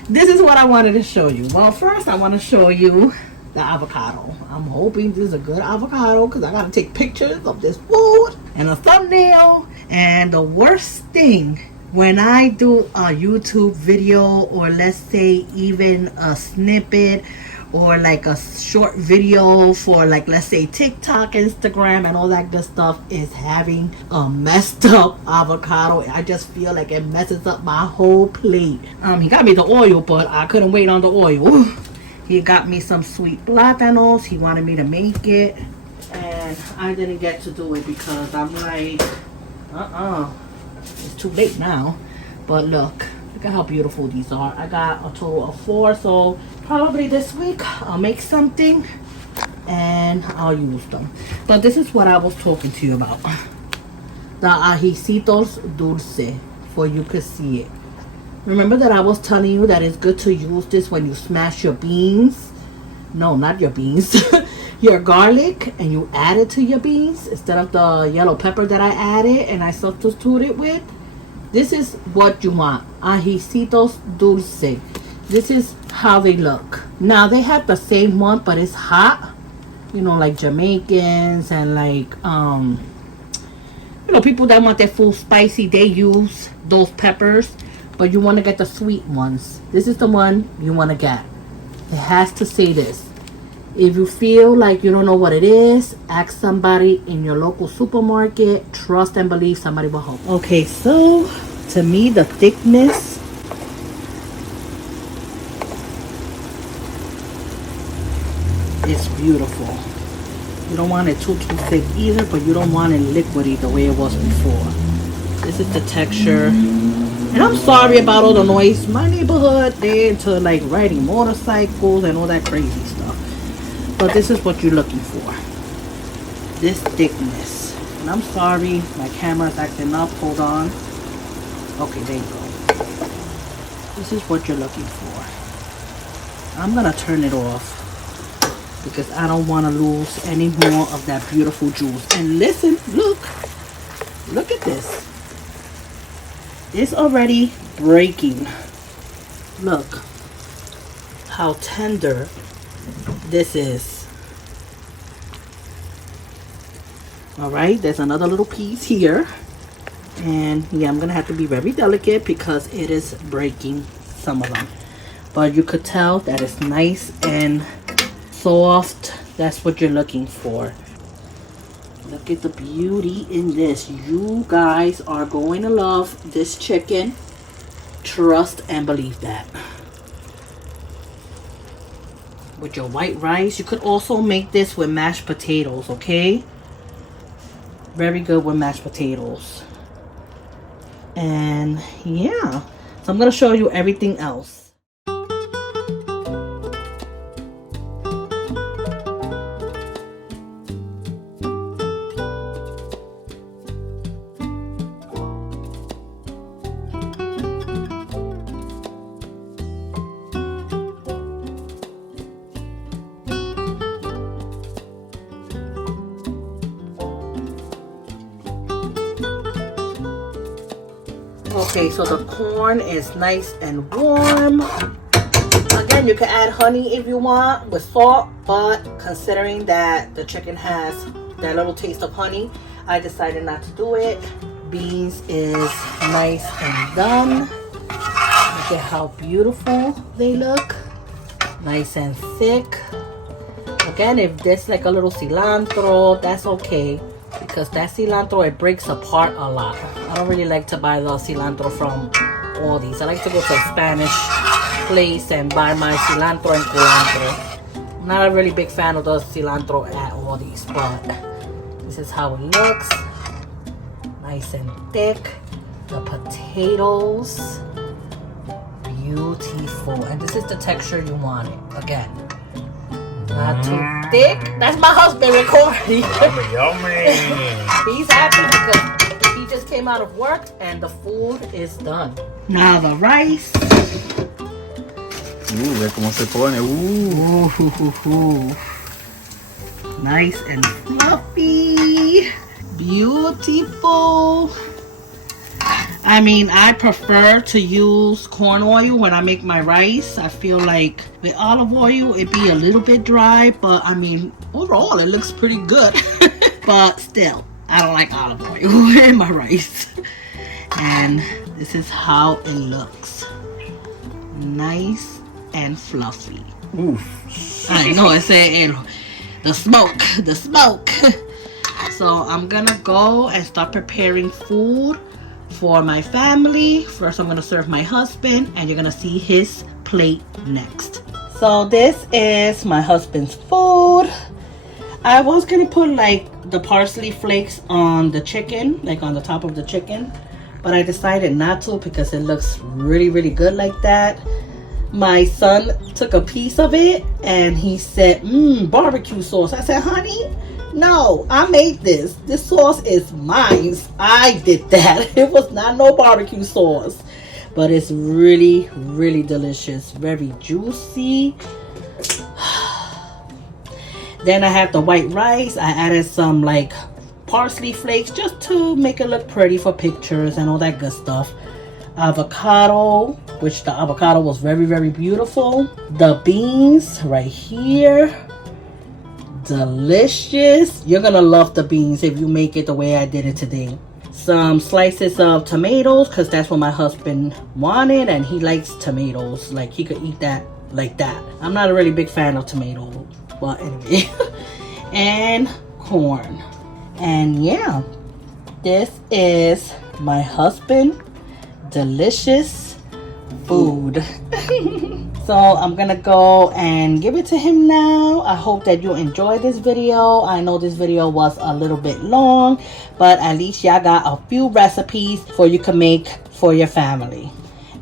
this is what I wanted to show you. Well, first I want to show you the avocado. I'm hoping this is a good avocado because I gotta take pictures of this food and a thumbnail. And the worst thing when I do a YouTube video, or let's say even a snippet or like a short video for like, let's say TikTok, Instagram and all that good stuff, is having a messed up avocado. I just feel like it messes up my whole plate. He got me the oil, but I couldn't wait on the oil. He got me some sweet plátanos. He wanted me to make it, and I didn't get to do it because I'm like, it's too late now. But look at how beautiful these are. I got a total of 4, so probably this week I'll make something and I'll use them. But this is what I was talking to you about, the ajicitos dulce, for you could see it. Remember that I was telling you that it's good to use this when you smash your beans? No, not your beans. Your garlic, and you add it to your beans instead of the yellow pepper that I added and I substituted it with. This is what you want. Ajicitos dulce. This is how they look. Now they have the same one, but it's hot. You know, like Jamaicans and like you know, people that want their food spicy, they use those peppers. But you want to get the sweet ones. This is the one you want to get. It has to say this. If you feel like you don't know what it is, ask somebody in your local supermarket. Trust and believe somebody will help. Okay, so to me the thickness is beautiful. You don't want it too thick either, but you don't want it liquidy the way it was before. This is the texture. And I'm sorry about all the noise. My neighborhood, they're into like riding motorcycles and all that crazy stuff. But this is what you're looking for. This thickness. And I'm sorry, my camera's acting up. Hold on. Okay, there you go. This is what you're looking for. I'm gonna turn it off because I don't want to lose any more of that beautiful juice. And listen, look at this. It's already breaking. Look how tender this is. All right, there's another little piece here, and yeah, I'm gonna have to be very delicate because it is breaking some of them, but you could tell that it's nice and soft. That's what you're looking for. Look at the beauty in this. You guys are going to love this chicken. Trust and believe that. With your white rice. You could also make this with mashed potatoes, okay? Very good with mashed potatoes. And yeah. So I'm going to show you everything else. Okay, so the corn is nice and warm. Again, you can add honey if you want with salt, but considering that the chicken has that little taste of honey, I decided not to do it. Beans is nice and done. Look at how beautiful they look. Nice and thick. Again, if there's like a little cilantro, that's okay. Because that cilantro, it breaks apart a lot. I don't really like to buy the cilantro from Aldi's. I like to go to a Spanish place and buy my cilantro and culantro. I'm not a really big fan of the cilantro at Aldi's, but this is how it looks. Nice and thick. The potatoes, beautiful. And this is the texture you want it. Again, Not too thick. That's my husband recording. Yummy. He's happy because he just came out of work and the food is done. Now the rice. Ve cómo se pone. Nice and fluffy. Beautiful. I mean, I prefer to use corn oil when I make my rice. I feel like with olive oil, it'd be a little bit dry, but I mean, overall, it looks pretty good. But still, I don't like olive oil in my rice. And this is how it looks. Nice and fluffy. Oof. I know, I said the smoke. So I'm gonna go and start preparing food for my family. First, I'm gonna serve my husband, and you're gonna see his plate next. So this is my husband's food. I was gonna put like the parsley flakes on the chicken, like on the top of the chicken, but I decided not to because it looks really, really good like that. My son took a piece of it and he said, barbecue sauce. I said, honey, no, I made this. This sauce is mine. I did that. It was not no barbecue sauce. But it's really, really delicious. Very juicy. Then I have the white rice. I added some like parsley flakes just to make it look pretty for pictures and all that good stuff. Avocado, which the avocado was very, very beautiful. The beans right here. Delicious. You're gonna love the beans if you make it the way I did it today. Some slices of tomatoes because that's what my husband wanted, and he likes tomatoes. Like he could eat that like that. I'm not a really big fan of tomatoes, but anyway. And corn. And yeah, this is my husband. Delicious food. So I'm gonna go and give it to him now. I hope that you enjoyed this video. I know this video was a little bit long, but at least y'all got a few recipes for you can make for your family.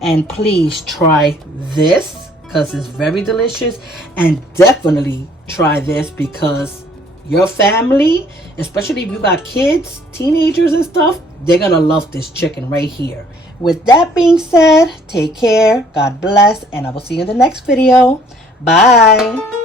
And please try this because it's very delicious, and definitely try this because your family, especially if you got kids, teenagers and stuff, they're gonna love this chicken right here. With that being said, take care, God bless, and I will see you in the next video. Bye.